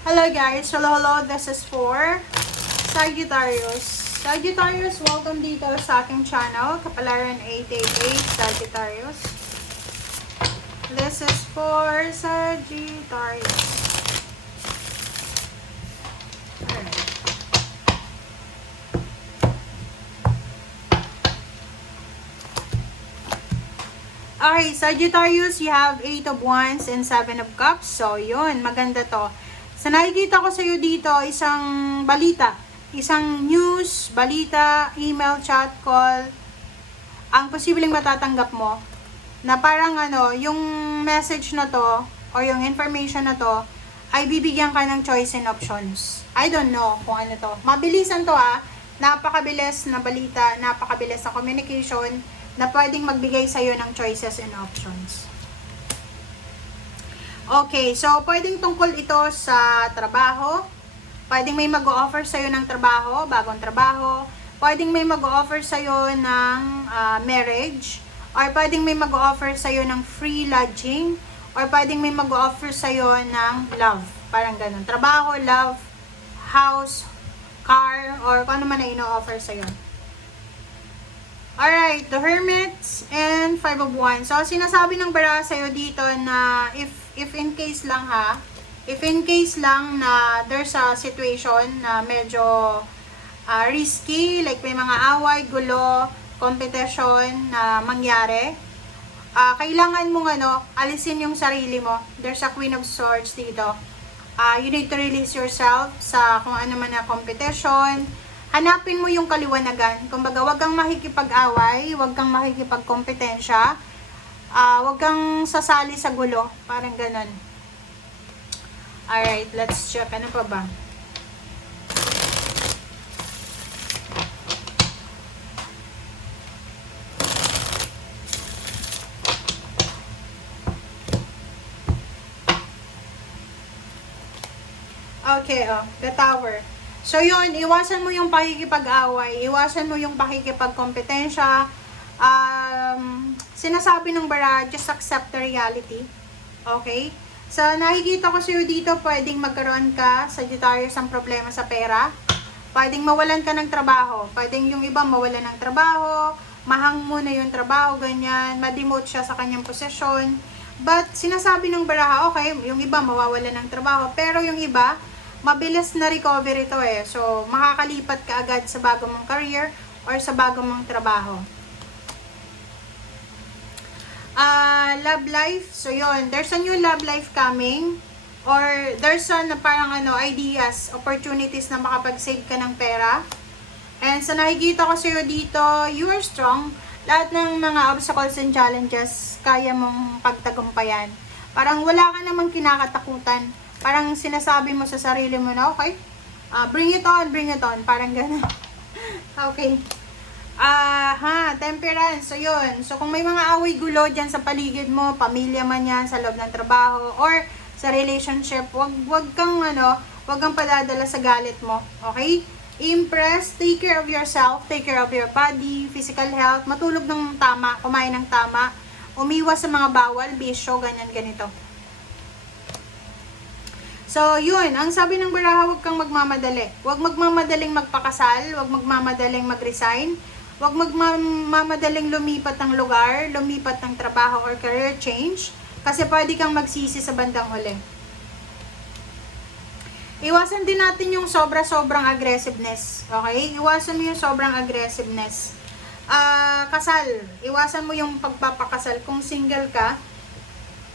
Hello guys, hello, this is for Sagittarius. Sagittarius, welcome dito sa aking channel, Kapalaran 888 Sagittarius. This is for Sagittarius. Alright. Okay, Sagittarius, you have 8 of Wands and 7 of Cups. So, yun, maganda to. Sa nakikita ko sa iyo dito, isang balita, isang news, balita, email, chat, call, ang posibleng matatanggap mo, na parang yung message na to, or yung information na to, ay bibigyan ka ng choice and options. I don't know kung ano to. Mabilisan to napakabilis na balita, napakabilis na communication, na pwedeng magbigay sa'yo ng choices and options. Okay, so pwedeng tungkol ito sa trabaho. Pwedeng may mag-o-offer sa'yo ng trabaho, bagong trabaho. Pwedeng may mag-o-offer sa'yo ng marriage. Or pwedeng may mag-o-offer sa'yo ng free lodging. Or pwedeng may mag-o-offer sa'yo ng love. Parang ganun. Trabaho, love, house, car, or kung ano man na ino-offer sa'yo. Alright, the Hermit and 5 of Wands. So, sinasabi ng bara sa'yo dito na if in case lang if in case lang na there's a situation na medyo risky, like may mga away, gulo, competition na mangyari, kailangan mong alisin yung sarili mo. There's a Queen of Swords dito. You need to release yourself sa kung ano man na competition. Hanapin mo yung kaliwanagan. Kumbaga, wag kang makikipag-away, wag kang makikipag-kompetensya, wag kang sasali sa gulo. Parang ganon. Alright, let's check. Ano pa ba? Okay, the Tower. So yun, iwasan mo yung pakikipag-away, iwasan mo yung pakikipag-kompetensya. Sinasabi ng bara, just accept the reality. Okay? So nakikita ko sa'yo dito, pwedeng magkaroon ka, Sagittarius, ang problema sa pera. Pwedeng mawalan ka ng trabaho. Pwedeng yung iba mawalan ng trabaho, mahang mo na yung trabaho, ganyan, ma-demote siya sa kanyang posisyon. But sinasabi ng baraha, okay, yung iba mawawalan ng trabaho, pero yung iba, mabilis na recovery ito So, makakalipat ka agad sa bago mong career or sa bago mong trabaho. Love life. So, yun. There's a new love life coming. Or, there's parang ideas, opportunities na makapag-save ka ng pera. And sa nakikita ko sa'yo dito, you are strong. Lahat ng mga obstacles and challenges, kaya mong pagtagumpayan. Parang wala ka namang kinakatakutan. Parang sinasabi mo sa sarili mo na, okay, bring it on, parang gano'n. Okay. Temperance, so yun. So kung may mga away gulo dyan sa paligid mo, pamilya man yan, sa loob ng trabaho, or sa relationship, wag kang padadala sa galit mo, okay? Impress, take care of yourself, take care of your body, physical health, matulog ng tama, kumain ng tama, umiwas sa mga bawal, bisyo, ganito. So, yun. Ang sabi ng baraha, huwag kang magmamadali. Huwag magmamadaling magpakasal. Huwag magmamadaling mag-resign. Huwag magmamadaling lumipat ng lugar, lumipat ng trabaho or career change. Kasi pwede kang magsisi sa bandang huli. Iwasan din natin yung sobra-sobrang aggressiveness. Okay? Iwasan mo yung sobrang aggressiveness. Kasal. Iwasan mo yung pagpapakasal. Kung single ka,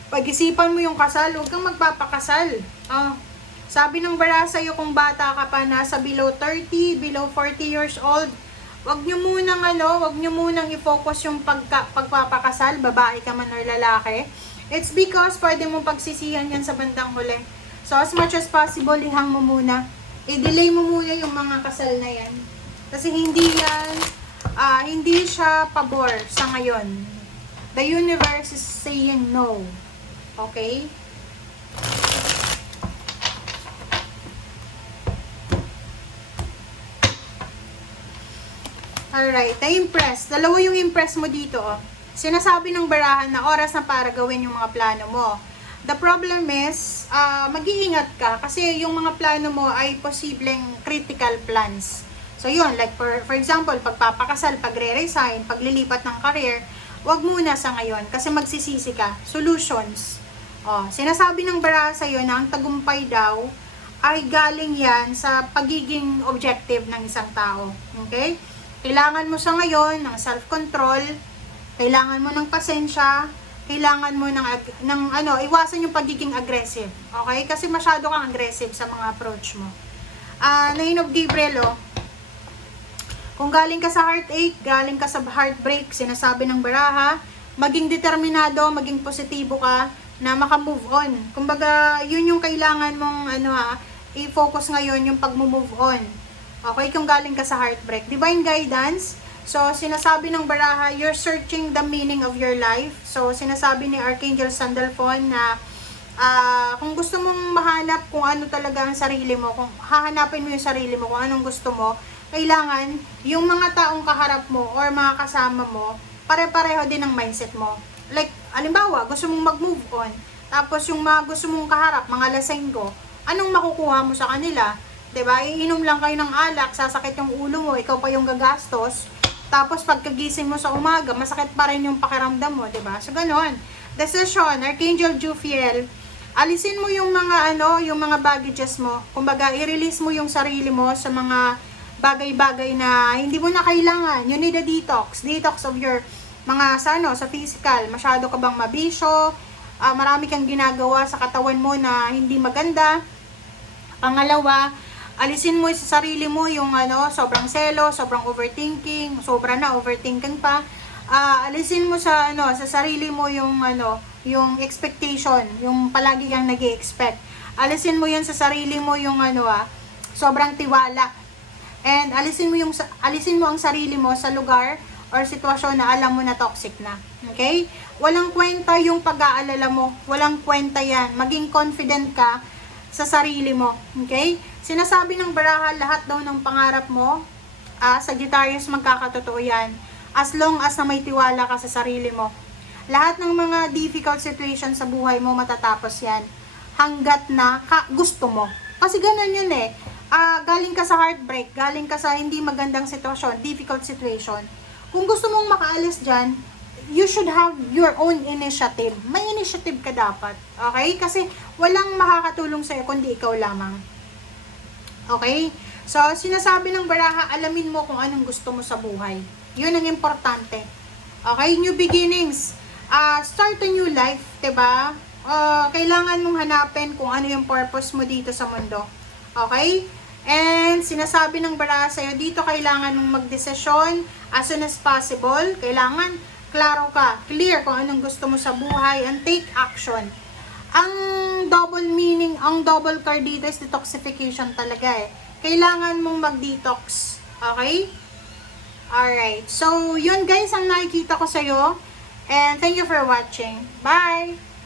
pag-isipan mo yung kasal, huwag kang magpapakasal. Sabi ng bara sa'yo, kung bata ka pa, nasa below 30, below 40 years old, huwag nyo munang i-focus yung pagpapakasal, babae ka man or lalaki. It's because pwede mong pagsisihan yan sa bandang huli. So, as much as possible, ihang mo muna. I-delay mo muna yung mga kasal na yan. Kasi hindi siya pabor sa ngayon. The universe is saying no. Okay? Alright, na-impress. Dalawa yung impress mo dito. Sinasabi ng barahan na oras na para gawin yung mga plano mo. The problem is, mag-iingat ka kasi yung mga plano mo ay posibleng critical plans. So yun, like for example, pagpapakasal, pagre-resign, paglilipat ng career, wag muna sa ngayon kasi magsisisi ka. Solutions. Sinasabi ng bara sa'yo na ang tagumpay daw ay galing yan sa pagiging objective ng isang tao. Okay? Kailangan mo sa ngayon ng self-control, kailangan mo ng pasensya, kailangan mo iwasan yung pagiging aggressive. Okay? Kasi masyado kang aggressive sa mga approach mo. Nine of Gabriel, kung galing ka sa heartache, galing ka sa heartbreak, sinasabi ng baraha, maging determinado, maging positibo ka na maka-move on. Kumbaga, yun yung kailangan mong i-focus ngayon yung pag-move on. Okay, kung galing ka sa heartbreak. Divine guidance. So, sinasabi ng baraha, you're searching the meaning of your life. So, sinasabi ni Archangel Sandalphon na kung gusto mong mahanap kung ano talaga ang sarili mo, kung hahanapin mo yung sarili mo, kung anong gusto mo, kailangan yung mga taong kaharap mo or mga kasama mo, pare-pareho din ang mindset mo. Like, alimbawa, gusto mong mag-move on, tapos yung mga gusto mong kaharap, mga lasenggo, anong makukuha mo sa kanila? 'Di ba? Iinom lang kayo ng alak, sasakit yung ulo mo, ikaw pa yung gagastos. Tapos pagkagising mo sa umaga, masakit pa rin yung pakiramdam mo, 'di ba? So ganoon. Decision, Archangel Juphiel, alisin mo yung mga yung mga baggages mo. Kumbaga, i-release mo yung sarili mo sa mga bagay-bagay na hindi mo na kailangan. You need a detox. Detox of your mga sa physical. Masyado ka bang mabisyo? Marami kang ginagawa sa katawan mo na hindi maganda. Pangalawa, alisin mo sa sarili mo yung sobrang selo, sobrang overthinking, sobra na overthinking pa. Alisin mo sa sarili mo yung yung expectation, yung palagi kang nag-i-expect. Alisin mo 'yan sa sarili mo yung sobrang tiwala. And alisin mo ang sarili mo sa lugar or sitwasyon na alam mo na toxic na. Okay? Walang kwenta yung pag-aalala mo. Walang kwenta 'yan. Maging confident ka sa sarili mo. Okay? Sinasabi ng baraha, lahat daw ng pangarap mo, Sagittarius, magkakatotoo yan. As long as na may tiwala ka sa sarili mo. Lahat ng mga difficult situation sa buhay mo, matatapos yan. Hanggat na gusto mo. Kasi ganun yun eh. Galing ka sa heartbreak, galing ka sa hindi magandang sitwasyon, difficult situation. Kung gusto mong makaalis dyan, you should have your own initiative. May initiative ka dapat. Okay? Kasi walang makakatulong sa'yo kundi ikaw lamang. Okay? So, sinasabi ng baraha, alamin mo kung anong gusto mo sa buhay. Yun ang importante. Okay? New beginnings. Start a new life. Diba? Kailangan mong hanapin kung ano yung purpose mo dito sa mundo. Okay? And sinasabi ng baraha sa'yo, dito kailangan mong magdesisyon as soon as possible. Kailangan klaro ka, clear kung anong gusto mo sa buhay, and take action. Ang double meaning, ang double card dito is detoxification talaga eh. Kailangan mong mag-detox. Okay? Alright. So, yun guys ang nakikita ko sa'yo. And thank you for watching. Bye!